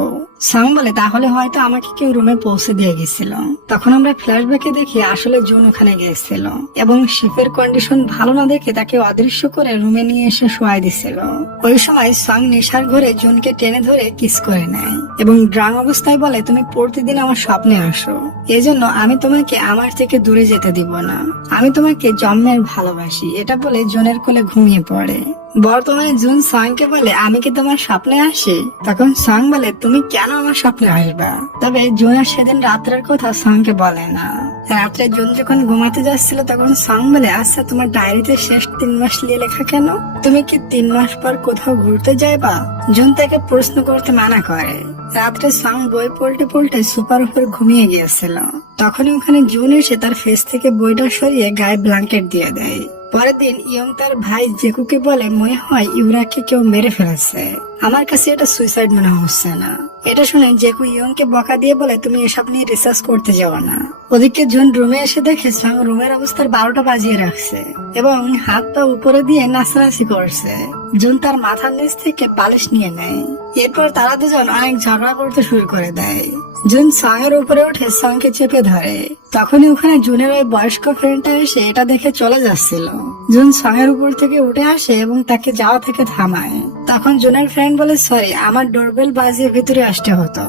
সং বলে তাহলে হয়তো আমাকে কেউ রুমে পৌঁছে দিয়ে গেছিল। তখন আমরা ফ্ল্যাশব্যাকে দেখি আসলে জুন ওখানে গিয়েছিল এবং শিপের কন্ডিশন ভালো না দেখে তাকে অদৃশ্য করে রুমে নিয়ে এসে শোয়াই দিছিল। ওই সময় সং নেশার ঘরে জুনকে টেনে ধরে কিস করে নেয় এবং ড্রাং অবস্থায় বলে তুমি প্রতিদিন আমার স্বপ্নে আসো, এজন্য আমি তোমাকে আমার থেকে দূরে যেতে দিব না, আমি তোমাকে জন্মের ভালোবাসি। এটা বলে জুনের কোলে ঘুমিয়ে পড়ে। বর্তমানে জুন সংকে বলে আমি কি তোমার স্বপ্নে আসি? তখন সং বলে তুমি কেন আমার স্বপ্নে আসবা? তবে জুনের সেদিন রাত্রের কথা সংকে বলে না। রাত্রে জুন যখন ঘুমাতে যাচ্ছিল তখন সং বলে আচ্ছা তোমার ডায়েরিতে শেষ 3 মাস নিয়ে লেখা কেন? তুমি কি 3 মাস পর কোথাও ঘুরতে যাইবা? জুন তাকে প্রশ্ন করতে মানা করে। রাত্রে সং বই পড়তে পড়তে সুপার উপর ঘুমিয়ে গিয়েছিল। তখনই ওখানে জুন এসে তার ফেস থেকে বইটা সরিয়ে গায়ে ব্ল্যাঙ্কেট দিয়ে দেয়। পরের দিন ইয়ং তার ভাই জেকুকে বলে মনে হয় ইউরাকে কেউ মেরে ফেলেছে, আমার কাছে এটা সুইসাইড মনে হচ্ছে না। এটা শুনে জেকু ইয়ংকে বকা দিয়ে বলে তুমি এসব নিয়ে রিসার্চ করতে যাও না। ওদিকে জুন রুমে এসে দেখে সং রুমের অবস্থার 12টা বাজিয়ে রাখছে এবং হাত পা উপরে দিয়ে নাচানাচি করছে। জুন তার মাথার নিচ থেকে বালিশ নিয়ে নেয়। এরপর তারা দুজন অনেক ঝগড়া করতে শুরু করে দেয়। জুন সং এর উপরে উঠে সংকে চেপে ধরে। তখনই ওখানে জুনের ওই বয়স্ক ফ্রেন্ডটা এসে এটা দেখে চলে যাচ্ছিল। জুন সং এর উপর থেকে উঠে আসে এবং তাকে যাওয়া থেকে থামায়। তখন জুনের ফ্রেন্ড বলে সরি আমার ডোরবেল বাজিয়ে ভিতরে আসতে হতো।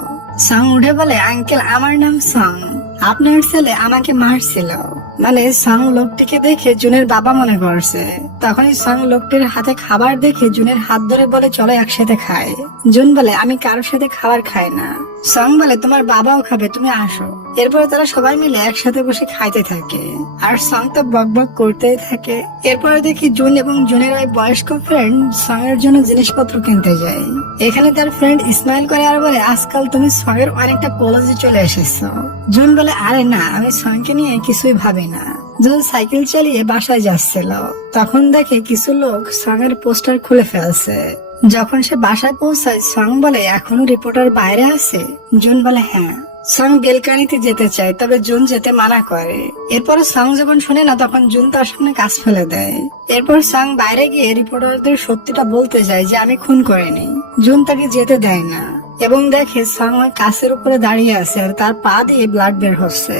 সং উঠে বলে আঙ্কেল আমার নাম সং, আপনার ছেলে আমাকে মারছিল। মানে সং লোকটিকে দেখে জুনের বাবা মনে করছে। তখনই সং লোকটির হাতে খাবার দেখে জুনের হাত ধরে বলে চলো একসাথে খায়। জুন বলে আমি কারোর সাথে খাবার খাই না। সং বলে তোমার বাবাও খাবে, তুমি আসো। এরপর তারা সবাই মিলে একসাথে বসে খাইতে থাকে আর সং তো বক বক করতেই থাকে। এরপর দেখি জুন এবং জুনের ওই বয়স্ক ফ্রেন্ড সং এর জন্য জিনিসপত্র কিনতে যায়। এখানে তার ফ্রেন্ড স্মাইল করে আর বলে আজকাল তুমি সং এর অনেকটা কলেজে চলে এসেছো। জুন বলে আরে না আমি সংকে নিয়ে কিছুই ভাবি না। জুন সাইকেল চালিয়ে বাসায় যাচ্ছিল, তখন দেখে কিছু লোক সং এর পোস্টার খুলে ফেলছে। যখন সে বাসায় পৌঁছায় সং বলে এখনো রিপোর্টার বাইরে আছে? জুন বলে হ্যাঁ। সং বেলকানিতে যেতে চায়, তবে জুন যেতে মানা করে। এরপর সং যখন শুনে না তখন জুন তার সামনে কাজ ফেলে দেয়। এরপর সং বাইরে গিয়ে রিপোর্টারদের সত্যিটা বলতে যায় যে আমি খুন করিনি। জুন তাকে যেতে দেয় না এবং দেখে সং ওই কাছের উপরে দাঁড়িয়ে আছে আর তার পা দিয়ে ব্লাড বের হচ্ছে।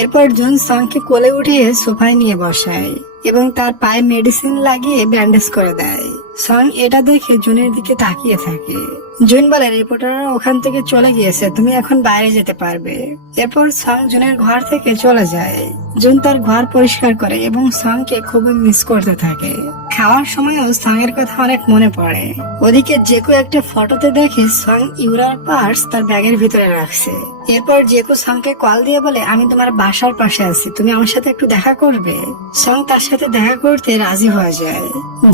এরপর জুন সংকে কোলে উঠিয়ে সোফায় নিয়ে বসায় এবং তার পায়ে মেডিসিন লাগিয়ে ব্যান্ডেজ করে দেয়। সং এটা দেখে জুনের দিকে তাকিয়ে থাকে। জুন বলে রিপোর্টাররা ওখান থেকে চলে গিয়েছে, তুমি এখন বাইরে যেতে পারবে। এরপর সং জুনের ঘর থেকে চলে যায়। জুন তার ঘর পরিষ্কার করে এবং সংকে খুবই মিস করতে থাকে। খাওয়ার সময়ও সং এর কথা অনেক মনে পড়ে। ওদিকে জেকো একটা ফটোতে দেখে সং ইউরার পার্স তার ব্যাগের ভিতরে রাখছে। এরপর জেকো সংকে কল দিয়ে বলে, আমি তোমার বাসার পাশে আছি, তুমি আমার সাথে একটু দেখা করবে। সং তার সাথে দেখা করতে রাজি হয়ে যায়।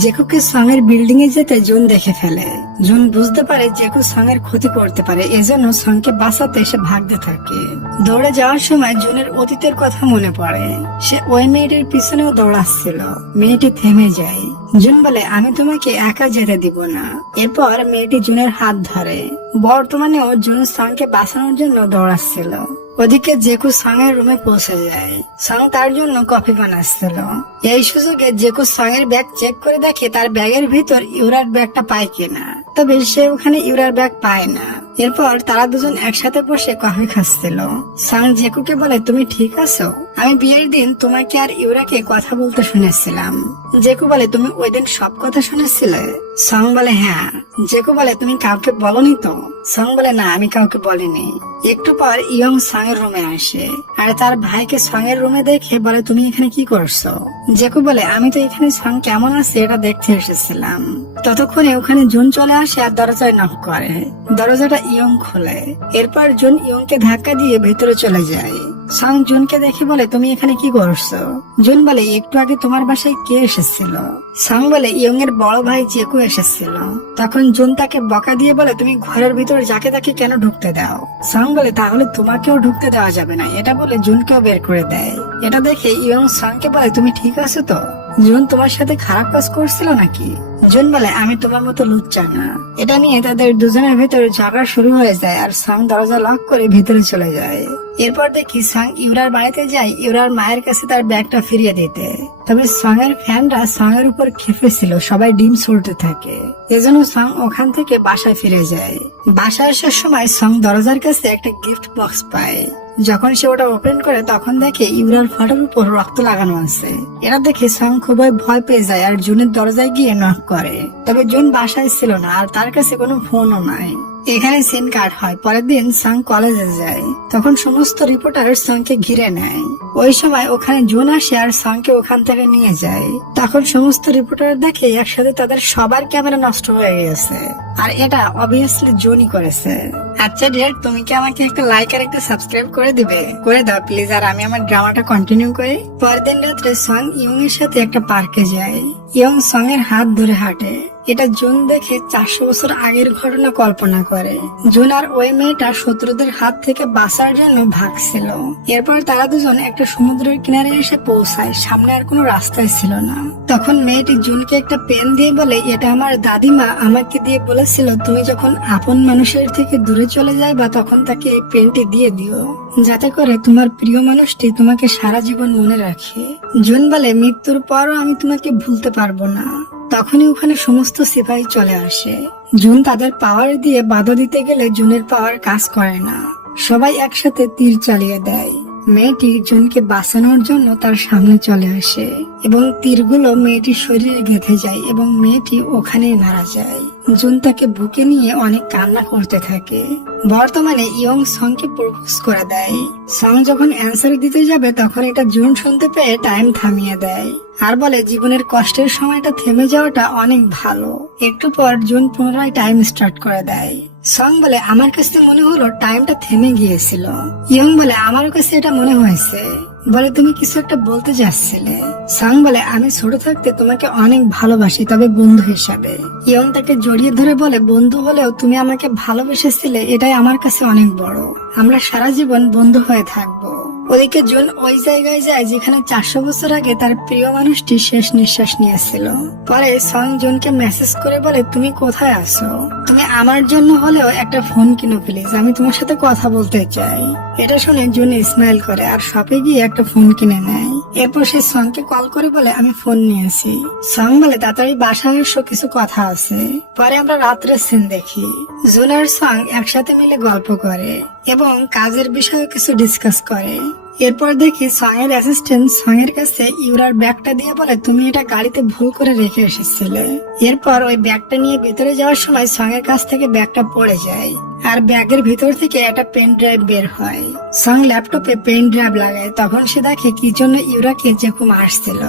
জেকোকে সং এর বিল্ডিং এ যেতে জুন দেখে ফেলে। জুন বুঝতে পারে জেকো সং এর ক্ষতি করতে পারে, এজন্য সংকে বাঁচাতে সে ভাগতে থাকে। দৌড়ে যাওয়ার সময় জুনের অতীতের কথা মনে পড়ে। সে ওই মেয়েটির পিছনেও দৌড়াচ্ছিল। মেয়েটি থেমে যায়। জুন বলে, আমি তোমাকে একা যেতে দিব না। এরপর মেয়েটি জুনের হাত ধরে। বর্তমানেও জুন সংকে বাঁচানোর জন্য দৌড়াচ্ছিল। ওদিকে জেকু সং এর রুমে পৌঁছে যায়। সং তার জন্য কফি বানাচ্ছিল। এই সুযোগে জেকু সং এর ব্যাগ চেক করে দেখে তার ব্যাগের ভিতর ইউরার ব্যাগটা পায় কিনা, তবে সে ওখানে ইউরার ব্যাগ পায় না। এরপর তারা দুজন একসাথে বসে কফি খাচ্ছিল। সং জেকুকে বলে, তুমি ঠিক আছো? আমি বিয়ের দিন তোমাকে আর ইউরাকে কথা বলতে শুনেছিলাম। জেকু বলে, তুমি ওই দিন সব কথা শুনেছিলে? সং বলে, হ্যাঁ। জেকু বলে, তুমি কাউকে বলনি তো? সং বলে, না, আমি কাউকে বলিনি। একটু পর ইয়ং সং এর রুমে আসে আর তার ভাইকে সং এর রুমে দেখে বলে, তুমি এখানে কি করছো? জেকু বলে, আমি তো এখানে সং কেমন আছে এটা দেখতে এসেছিলাম। ততক্ষণে ওখানে জুন চলে আসে আর দরজায় নক করে। দরজাটা ইয়ং খোলে। এরপর জুন ইয়ংকে ধাক্কা দিয়ে ভেতরে চলে যায়। সং জুনকে দেখে বলে, তুমি এখানে কি করছো? জুন বলে, একটু আগে তোমার বাসায় কে এসেছিল? সং বলে, ইয়ং এর বড় ভাই জেকু এসেছিল। তখন জুন তাকে বকা দিয়ে বলে, তুমি ঘরের ভিতরে যাকে তাকে কেন ঢুকতে দাও? সং বলে, তাহলে তোমাকেও ঢুকতে দেওয়া যাবে না। এটা বলে জুনকেও বের করে দেয়। এটা দেখে ইয়ং সংকে বলে, তুমি ঠিক আছো তো? জুন তোমার সাথে খারাপ কাজ করছিল নাকি? জুন বলে, আমি তোমার মতো লুচ্চা না। এটা নিয়ে তাদের দুজনের ভেতরে ঝগড়া শুরু হয়ে যায় আর সং দরজা লক করে ভিতরে চলে যায়। এরপর দেখি সং ইউরার বাড়িতে যায় ইউরার মায়ের কাছে তার ব্যাগটা ফিরিয়ে দিতে। তবে সং এর ফ্যানরা সং এর উপর খেপেছিল, সবাই ডিম ছুড়তে থাকে। এজন্য সং ওখান থেকে বাসায় ফিরে যায়। বাসায় আসার সময় সং দরজার কাছে একটা গিফট বক্স পায়। যখন সে ওটা ওপেন করে তখন দেখে ইউরার ফটোর উপর রক্ত লাগানো আছে। এটা দেখে সং খুবই ভয় পেয়ে যায় আর জুনের দরজায় গিয়ে নক করে। তবে জুন বাসায় ছিল না আর তার কাছে কোনো ফোনও নাই। এখানে সিন কাট হয়। পরের দিন সং কলেজে যায়। তখন সমস্ত রিপোর্টার সংকে ঘিরে নেয়। ওই সময় ওখানে জুন আসে আর সংকে ওখান থেকে নিয়ে যায়। তখন সমস্ত রিপোর্টার দেখে একসাথে তাদের সবার ক্যামেরা নষ্ট হয়ে গেছে আর এটা অবভিয়াসলি জুনই করেছে। আচ্ছা ডিয়ার, তুমি কি আমাকে একটা লাইক আর একটা সাবস্ক্রাইব করে দিবে? করে দাও প্লিজ, আর আমি আমার ড্রামাটা কন্টিনিউ করি। পরের দিন রাত্রে সং ইয়ং এর সাথে একটা পার্কে যায়। ইয়ং সং এর হাত ধরে হাঁটে। এটা জুন দেখে 400 বছর আগের ঘটনা কল্পনা করে। জুন আর ওই মেয়েটা শত্রুদের হাত থেকে বাঁচার জন্য ভাগছিল। এরপর তারা দুজন একটা সমুদ্রের কিনারে এসে পৌঁছায়। সামনে আর কোনো রাস্তায় ছিল না। তখন মেয়েটি জুনকে একটা পেন দিয়ে বলে, এটা আমার দাদিমা আমাকে দিয়ে বলেছিল, তুমি যখন আপন মানুষের থেকে দূরে চলে যাইবা তখন তাকে এই পেনটি দিয়ে দিও, যাতে করে তোমার প্রিয় মানুষটি তোমাকে সারা জীবন মনে রাখে। জুন বলে, মৃত্যুর পরও আমি তোমাকে ভুলতে পারবো না। তখনই ওখানে সমস্ত সিপাহী চলে আসে। জুন তাদের পাওয়ার দিয়ে বাধা দিতে গেলে জুনের পাওয়ার কাজ করে না। সবাই একসাথে তীর চালিয়ে দেয়। মেয়েটি জুনকে বাঁচানোর জন্য তার সামনে চলে আসে এবং তীরগুলো মেয়েটির শরীরে গেঁথে যায় এবং মেয়েটি ওখানেই মারা যায়। জুন তাকে বুকে নিয়ে অনেক কান্না করতে থাকে। বর্তমানে ইয়ং সংকে প্রপোজ করে দেয়। সং যখন অ্যান্সার দিতে যাবে তখন এটা জুন শুনতে পেয়ে টাইম থামিয়ে দেয় আর বলে, জীবনের কষ্টের সময়টা থেমে যাওয়াটা অনেক ভালো। একটু পর জুন পুনরায় টাইম স্টার্ট করে দেয়। সং বলে, আমার কাছে মনে হলো টাইমটা থেমে গিয়েছিল। ইয়ং বলে, আমার কাছে এটা মনে হয়েছে। বলে, তুমি কিছু একটা বলতে যাচ্ছিলে। সং বলে, আমি ছোট থাকতে তোমাকে অনেক ভালোবাসি, তবে বন্ধু হিসাবে। ইয়ং তাকে জড়িয়ে ধরে বলে, বন্ধু হলেও তুমি আমাকে ভালোবেসেছিলে, এটাই আমার কাছে অনেক বড়। আমরা সারা জীবন বন্ধু হয়ে থাকবো। ওদিকে জুন ওই জায়গায় যায় যেখানে 400 বছর আগে তার প্রিয় মানুষটি শেষ নিঃশ্বাস নিয়েছিল। পরে সং জুনকে মেসেজ করে বলে, তুমি কোথায় আছো? তুমি আমার জন্য হলেও একটা ফোন কিনো প্লিজ, আমি তোমার সাথে কথা বলতে চাই। এটা শুনে জুন স্মাইল করে আর শপে গিয়ে একটা ফোন কিনে নেয়। এরপর সে সংকে কল করে বলে, আমি ফোন নিয়েছি। সং বলে, তাড়াতাড়ি বাসায় এসো, কিছু কথা আছে। পরে আমরা রাত্রে সিন দেখি। জুন আর সং একসাথে মিলে গল্প করে এবং কাজের বিষয়ে কিছু ডিসকাস করে। এরপর দেখি সং এর অ্যাসিস্ট্যান্ট সং এর কাছে ইউরার ব্যাগটা দিয়ে বলে তুমি এটা গাড়িতে ভুল করে রেখে এসেছিলে। এরপর ওই ব্যাগটা নিয়ে ভিতরে যাওয়ার সময় সং এর কাছ থেকে ব্যাগটা পড়ে যায় আর ব্যাগের ভিতর থেকে একটা পেন ড্রাইভ বের হয়। সং ল্যাপটপে পেন ড্রাইভ লাগায়, তখন সে দেখে কি জন্য ইউরাকে জেকু মারছিল।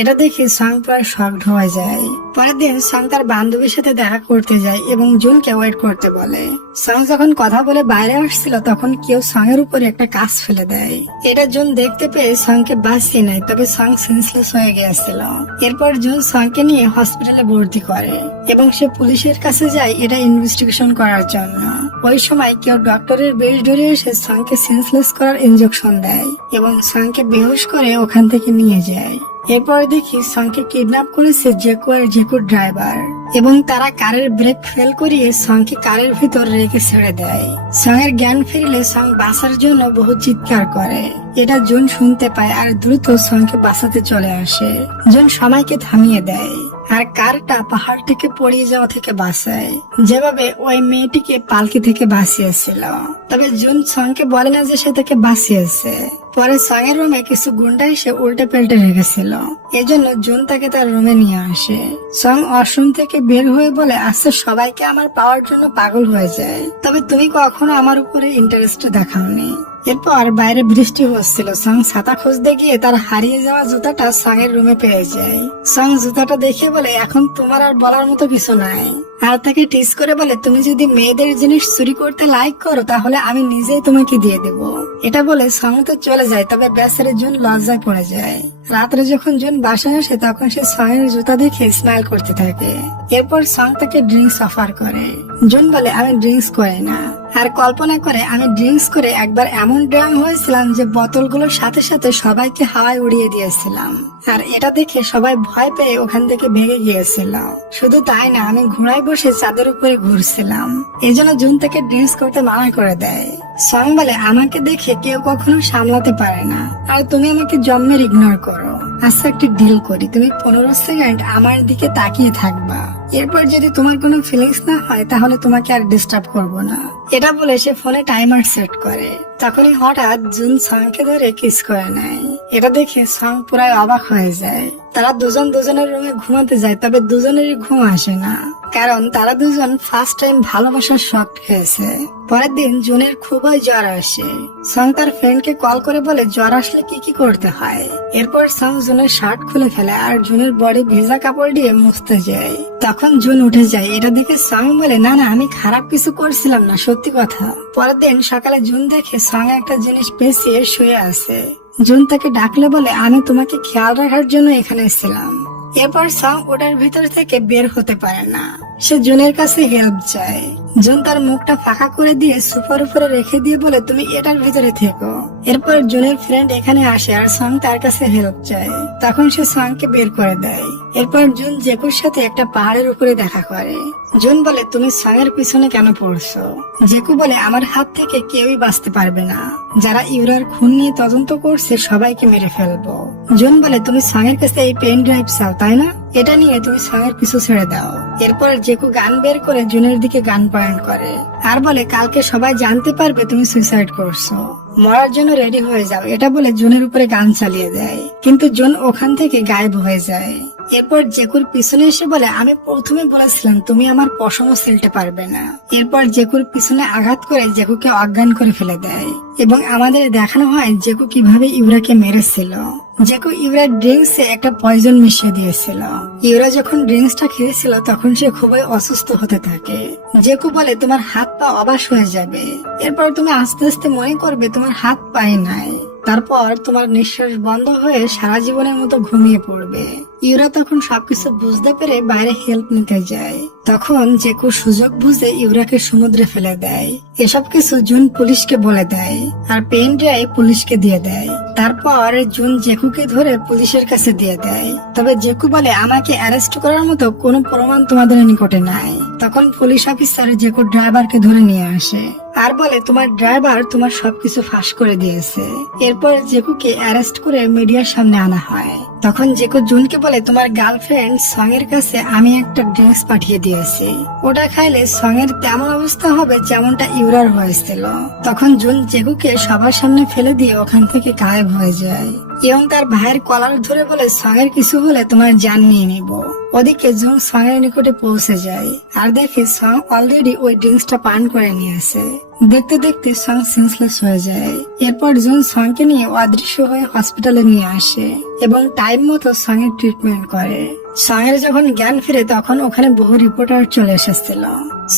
এটা দেখে সং প্রায় শকড হয়ে যায়। পরের দিন সং তার বান্ধবীর সাথে দেখা করতে যায় এবং জুনকে ওয়েট করতে বলে। সং যখন কথা বলে বাইরে আসছিল তখন কেউ সং এর উপরে একটা কাজ ফেলে দেয়। এটা জুন দেখতে পেয়ে সংকে বাঁচিয়ে নেয়, তবে সং সেন্সলেস হয়ে গিয়েছিল। এরপর জুন সংকে নিয়ে হসপিটালে ভর্তি করে এবং সে পুলিশের কাছে যায় এটা ইনভেস্টিগেশন করার জন্য। ওই সময় কেউ ডক্টরের বেশ ধরে এসে সংকে সেন্সলেস করার ইনজেকশন দেয় এবং সংকে বেহুশ করে ওখান থেকে নিয়ে যায়। এরপর দেখি সংকে কিডন্যাপ করেছে জেকু আর জেকুর ড্রাইভার এবং তারা কারের ব্রেক ফেল করিয়ে সংকে কারের ভিতর রেখে ছেড়ে দেয়। সং এর জ্ঞান ফিরলে সং বাঁচার জন্য বহু চিৎকার করে। এটা জুন শুনতে পায় আর দ্রুত সংকে বাঁচাতে চলে আসে। জুন সময়কে থামিয়ে দেয় আর কারটা পাহাড় থেকে পড়িয়ে যাওয়া থেকে বাঁচায়, যেভাবে ওই মেয়েটিকে পালকি থেকে বাঁচিয়েছিল। তবে জুন সংকে বলে না যে সে তাকে বাঁচিয়েছে। পরে সং এর রুমে কিছু গুন্ডা এসে উল্টে পাল্টে রেখেছিল, এজন্য জুন তাকে তার রুমে নিয়ে আসে। সং ওয়াশরুম থেকে বের হয়ে বলে, আচ্ছা সবাইকে আমার পাওয়ার জন্য পাগল হয়ে যায়, তবে তুমি কখনো আমার উপরে ইন্টারেস্ট দেখাওনি। এরপর বাইরে বৃষ্টি হচ্ছিল। সং ছাতা খুঁজতে গিয়ে তার হারিয়ে যাওয়া জুতাটা সং এর রুমে পেয়ে যায়। সং জুতাটা দেখে বলে, এখন তোমার আর বলার মতো কিছু নাই, আর তাকে টিস করে বলে, তুমি যদি মেয়েদের জিনিস চুরি করতে লাইক করো তাহলে আমি নিজেই তোমাকে দিয়ে দেব। এটা বলে সং তো চলে যায়, তবে বেচারে জুন লজ্জায় পড়ে যায়। রাত্রে যখন জুন বাসায় আসে তখন সে সং এর জুতা দেখে স্মাইল করতে থাকে। এরপর সং তাকে ড্রিঙ্কস অফার করে। জুন বলে, আমি ড্রিঙ্কস করি না, আর কল্পনা করে আমি ড্রিঙ্কস করে একবার এমন ড্রাম হয়েছিলাম যে বোতলগুলোর সাথে সাথে সবাইকে হাওয়ায় উড়িয়ে দিয়েছিলাম, আর এটা দেখে সবাই ভয় পেয়ে ওখান থেকে ভেগে গিয়েছিল। শুধু তাই না, আমি ঘোড়ায় বসে চাঁদের উপরে ঘুরছিলাম। এজন্য জুন তাকে ড্রিঙ্কস করতে মানা করে দেয়। সং বলে, আমাকে দেখে কেউ কখনো সামলাতে পারে না, আর তুমি আমাকে জন্মের ইগনোর করো। আচ্ছা একটা ডিল করি, তুমি 15 সেকেন্ড আমার দিকে তাকিয়ে থাকবা, এরপর যদি তোমার কোনো ফিলিংস না হয় তাহলে তোমাকে আর ডিস্টার্ব করব না। এটা বলে সে ফোনে টাইমার সেট করে। তখনই হঠাৎ জুন সংকে ধরে কিস করে নেয়। এটা দেখে সং পুরাই অবাক হয়ে যায়। তারা দুজন দুজনের রুমে ঘুমাতে যায়, তবে দুজনেরই ঘুম আসে না, কারণ তারা দুজন ফার্স্ট টাইম ভালোবাসার শখ খেয়েছে। পরের দিন জুনের খুবই জ্বর আসে। সং তার ফ্রেন্ডকে কল করে বলে জ্বর আসলে কি কি করতে হয়। এরপর সং জুনের শার্ট খুলে ফেলে আর জুনের বডি ভেজা কাপড় দিয়ে মুছতে যায়। তখন জুন উঠে যায়। এটা দেখে সং বলে, না না আমি খারাপ কিছু করছিলাম না, সত্যি কথা। পরের দিন সকালে জুন দেখে সং একটা জিনিস পেঁচিয়ে শুয়ে আছে। জুন তাকে ডাকলে বলে, আমি তোমাকে খেয়াল রাখার জন্য এখানে ছিলাম। এরপর সং ওটার ভিতর থেকে বের হতে পারে না। সে জুনের কাছে হেল্প চায়। জুন তার মুখটা ফাঁকা করে দিয়ে সোফার উপরে রেখে দিয়ে বলে, তুমি এটার ভিতরে থেকো। এরপর জুনের ফ্রেন্ড এখানে আসে আর সং তার কাছে হেল্প চায়। তখন সে সংকে বের করে দেয়। এরপর জুন জেকুর সাথে একটা পাহাড়ের উপরে দেখা করে। জুন বলে, তুমি সং এর পিছনে কেন পড়ছো? জেকু বলে, আমার হাত থেকে কেউই বাঁচতে পারবে না। যারা ইউরার খুন নিয়ে তদন্ত করছে সবাইকে মেরে ফেলবো। জুন বলে, তুমি সং এর কাছে এই পেন ড্রাইভ চাও তাই না? এটা নিয়ে তুমি সং এর পিছু ছেড়ে দাও। এরপর জেকু গান বের করে জুনের দিকে গান পয়েন্ট করে আর বলে, কালকে সবাই জানতে পারবে তুমি সুইসাইড করছো, মরার জন্য রেডি হয়ে যাও। এটা বলে জুনের উপরে গান চালিয়ে দেয়, কিন্তু জুন ওখান থেকে গায়েব হয়ে যায়। এরপর জেকুর পিছনে এসে বলে, আমি প্রথমে বলেছিলাম তুমি আমার পশমও ছিলতে পারবে না। এরপর জেকুর পিছনে আঘাত করে জেকুকে অজ্ঞান করে ফেলে দেয় এবং আমাদের দেখানো হয় জেকু কিভাবে ইউরাকে মেরেছিল। জেকু ইউরার ড্রিঙ্কসে একটা পয়জন মিশিয়ে দিয়েছিল। ইউরা যখন ড্রিঙ্কসটা খেয়েছিল তখন সে খুবই অসুস্থ হতে থাকে। জেকু বলে, তোমার হাত পা অবাস হয়ে যাবে, এরপর তুমি আস্তে আস্তে মনে করবে তোমার হাত পায়ে নাই, তারপর তোমার নিঃশ্বাস বন্ধ হয়ে সারা জীবনের মতো ঘুমিয়ে পড়বে। ইউরা তখন সবকিছু বুঝতে পেরে বাইরে হেল্প নিতে যায়। তখন জেকু সুযোগ বুঝে ইউরাকে সমুদ্রে ফেলে দেয়। এসব কিছু জুন পুলিশকে বলে দেয় আর পেন ড্রাইভ পুলিশকে দিয়ে দেয়। তারপর জুন জেকুকে ধরে পুলিশের কাছে দিয়ে দেয়। তবে জেকু বলে, আমাকে অ্যারেস্ট করার মতো কোনো প্রমাণ তোমাদের নিকটে নাই। তখন পুলিশ অফিসার জেকুর ড্রাইভারকে ধরে নিয়ে আসে আর বলে, তোমার ড্রাইভার তোমার সবকিছু ফাঁস করে দিয়েছে। এরপর জেকুকে অ্যারেস্ট করে মিডিয়ার সামনে আনা হয়। তখন জেকু জুনকে বলে, তোমার গার্লফ্রেন্ড সং এর কাছে আমি একটা ড্রিঙ্কস পাঠিয়ে দিয়েছি, ওটা খাইলে সং এর তেমন অবস্থা হবে যেমনটা ইউরার হয়েছিল। তখন জুন জেকুকে সবার সামনে ফেলে দিয়ে ওখান থেকে গায়েব গায়েব হয়ে যায় এবং তার ভাইয়ের কলার ধরে বলে সঙের কিছু হলে তোমার জান নিয়ে নিব। ওদিকে জুন সঙের নিকটে পৌঁছে যায় আর দেখে সং অলরেডি ওই ড্রিঙ্কসটা পান করে নিয়েছে। দেখতে দেখতে সং সেন্সলেস হয়ে যায়। এরপর জুন সংকে নিয়ে অদৃশ্য হয়ে হসপিটালে নিয়ে আসে এবং টাইম মতো সঙের ট্রিটমেন্ট করে। সঙের যখন জ্ঞান ফিরে তখন ওখানে বহু রিপোর্টার চলে এসেছিল।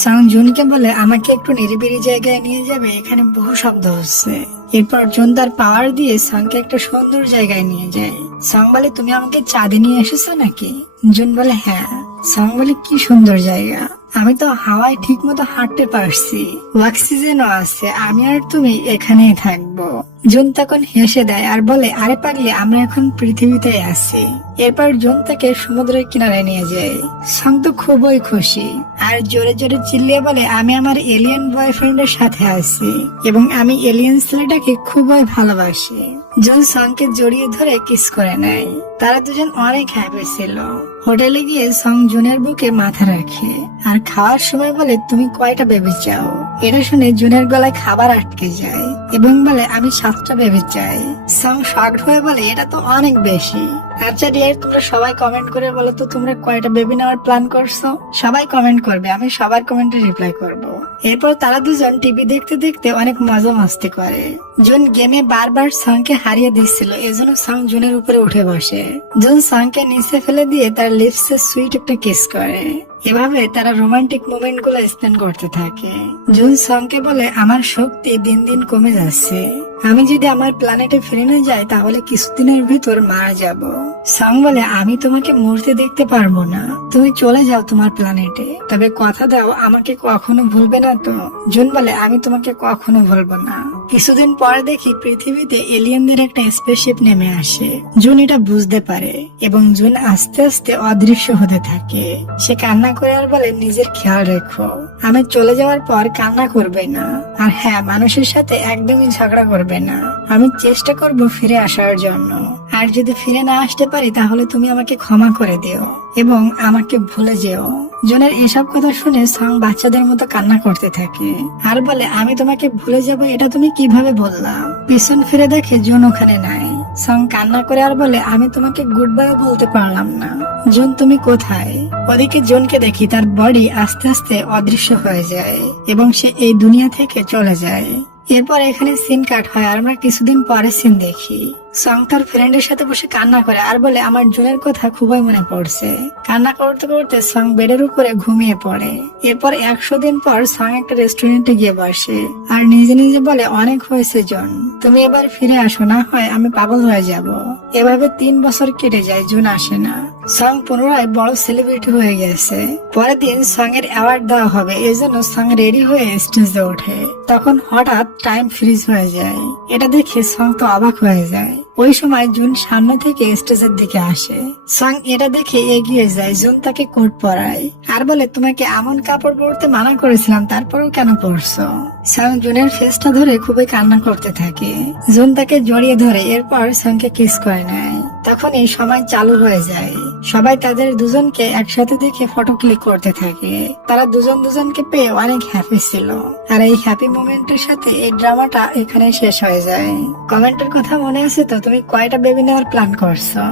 সং জুনকে বলে আমাকে একটু নিরিবিলি জায়গায় নিয়ে যাবে, এখানে বহু শব্দ হচ্ছে। এরপর জুন তার পাওয়ার দিয়ে সংকে একটা সুন্দর জায়গায় নিয়ে যায়। সং বলে তুমি আমাকে চাঁদে নিয়ে এসেছো নাকি? জুন বলে হ্যাঁ। সং বলে কি সুন্দর জায়গা, আমি তো হাওয়ায় ঠিক মতো হাঁটতে পারছি, অক্সিজেনও আছে, আমি আর তুমি এখানেই থাকবো। জুন তখন হেসে দেয় আর বলে আরে পাগলি, আমরা এখন পৃথিবীতে আছি। এরপর জুন তাকে সমুদ্রের কিনারে নিয়ে যায়। সং তো খুবই খুশি আর জোরে জোরে চিল্লিয়ে বলে আমি আমার এলিয়েন বয়ফ্রেন্ডের সাথে আছি এবং আমি এলিয়েন ছেলেটাকে খুবই ভালোবাসি। জুন সংকে জড়িয়ে ধরে কিস করে নেয়। তারা দুজন অনেক হ্যাপি ছিল। হোটেলে গিয়ে সং জুনের বুকে মাথা রাখে আর খাওয়ার সময় বলে তুমি কয়টা বেবি চাও? এটা শুনে জুনের গলায় খাবার আটকে যায় এবং বলে আমি 7টা বেবি চাই। সং শকড হয়ে বলে এটা তো অনেক বেশি। আচ্ছা ডিয়ার, তোমরা সবাই কমেন্ট করে বলো তো তোমরা কয়টা বেবি নেওয়ার প্ল্যান করছো? সবাই কমেন্ট করবে, আমি সবার কমেন্টে রিপ্লাই করব। এরপর তারা দুজন টিভি দেখতে দেখতে অনেক মজা মাস্তি করে। জুন গেমে বারবার সংকে হারিয়ে দিচ্ছিল, এজন্য সং জুনের উপরে উঠে বসে। জুন সংকে নিচে ফেলে দিয়ে তার লিপসে সুইট একটা কিস করে। এভাবে তারা রোমান্টিক মোমেন্ট গুলো স্পেন্ড করতে থাকে। জুন সংকে বলে আমার শক্তি দিন দিন কমে যাচ্ছে, আমি যদি আমার প্ল্যানেটে ফিরে না যাই তাহলে কিছুদিনের ভিতর মারা যাব। সং বলে আমি তোমাকে মরতে দেখতে পারবো না, তুমি চলে যাও তোমার প্ল্যানেটে, তবে কথা দাও আমাকে কখনো ভুলবে না তো? জুন বলে আমি তোমাকে কখনো ভুলবো না। কিছুদিন পর দেখি পৃথিবীতে এলিয়েনদের একটা স্পেসশিপ নেমে আসে। জুন এটা বুঝতে পারে এবং জুন আস্তে আস্তে অদৃশ্য হতে থাকে। সে কান্না করে আর বলে নিজের খেয়াল রেখো, আমি চলে যাওয়ার পর কান্না করবে না, আর হ্যাঁ মানুষের সাথে একদমই ঝগড়া করবে না। আমি চেষ্টা করব ফিরে আসার জন্য, আর যদি ফিরে না আসতে পারি তাহলে তুমি আমাকে ক্ষমা করে দিও এবং আমাকে ভুলে যেও। জুনের এসব কথা শুনে সং বাচ্চাদের মতো কান্না করতে থাকে আর বলে আমি তোমাকে ভুলে যাব এটা তুমি কিভাবে বললা? পিছন ফিরে দেখে জুন ওখানে নাই। সং কান্না করে আর বলে আমি তোমাকে গুড বাই বলতে পারলাম না। জুন তুমি কোথায়? ওদিকে জুনকে দেখি তার বডি আস্তে আস্তে অদৃশ্য হয়ে যায় এবং সে এই দুনিয়া থেকে চলে যায়। এরপর এখানে সিন কাট হয় আর আমরা কিছুদিন পরে সিন দেখি। সং তার ফ্রেন্ডের সাথে বসে কান্না করে আর বলে আমার জুনের কথা খুবই মনে পড়ছে। কান্না করতে করতে সং বেডের উপরে ঘুমিয়ে পড়ে। এরপর 100 দিন পর সং একটা রেস্টুরেন্টে গিয়ে বসে আর নিজে নিজে বলে অনেক হয়েছে জন, তুমি এবার ফিরে আসো, না হয় আমি পাগল হয়ে যাব। এভাবে 3 বছর কেটে যায়, জুন আসে না। সং পুনরায় বড় সেলিব্রিটি হয়ে গেছে। পরের দিন সং এর অ্যাওয়ার্ড দেওয়া হবে, এজন্য সং রেডি হয়ে স্টেজে ওঠে। তখন হঠাৎ টাইম ফ্রিজ হয়ে যায়। এটা দেখে সং তো অবাক হয়ে যায়। ওই সময় জুন সামনে থেকে স্টেজের দিকে আসে। সং এটা দেখে এগিয়ে যায়। জুন তাকে কোট পরায় আর বলে তোমাকে এমন কাপড় পরতে মানা করেছিলাম, তারপরেও কেন পরছো? সং জুনের ফেসটা ধরে খুবই কান্না করতে থাকে। জুন তাকে জড়িয়ে ধরে এরপর সংকে কিস করে নেয়। তখন এই সময় চালু হয়ে যায়। সবাই তাদের দুজনকে একসাথে দেখে ফটো ক্লিক করতে থাকে। তারা দুজন দুজনকে পেয়ে অনেক হ্যাপি ছিল। আর এই হ্যাপি মোমেন্টের সাথে এই ড্রামাটা এখানে শেষ হয়ে যায়। কমেন্টের কথা মনে আছে তো? তুমি কয়টা বেবি নেওয়ার প্ল্যান করছো?